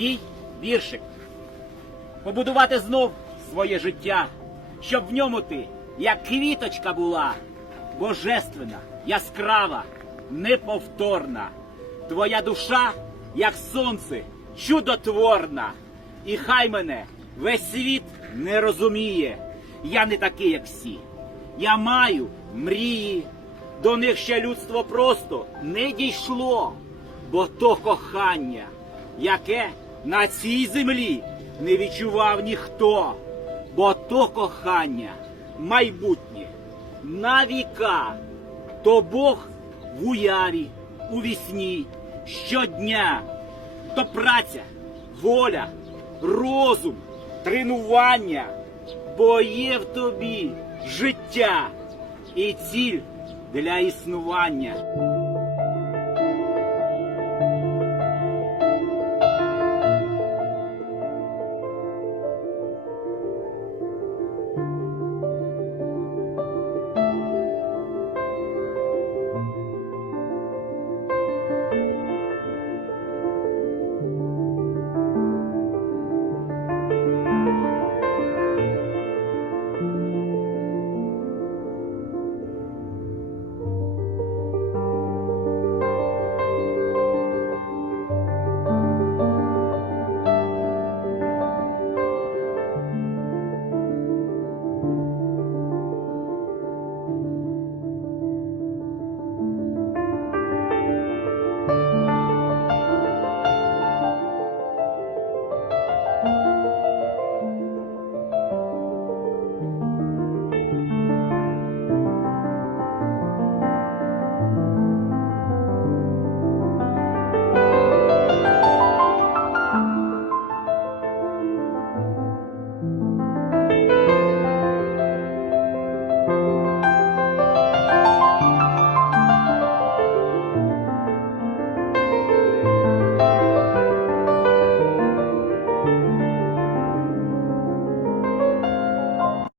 Мій віршик. Побудувати знов своє життя, щоб в ньому ти, як квіточка була, божественна, яскрава, неповторна. Твоя душа, як сонце, чудотворна. І хай мене весь світ не розуміє. Я не такий, як всі. Я маю мрії. До них ще людство просто не дійшло, бо то кохання, яке на цій землі не відчував ніхто, бо то кохання майбутнє на віка, то Бог в уяві, у вісні, щодня, то праця, воля, розум, тренування, бо є в тобі життя і ціль для існування.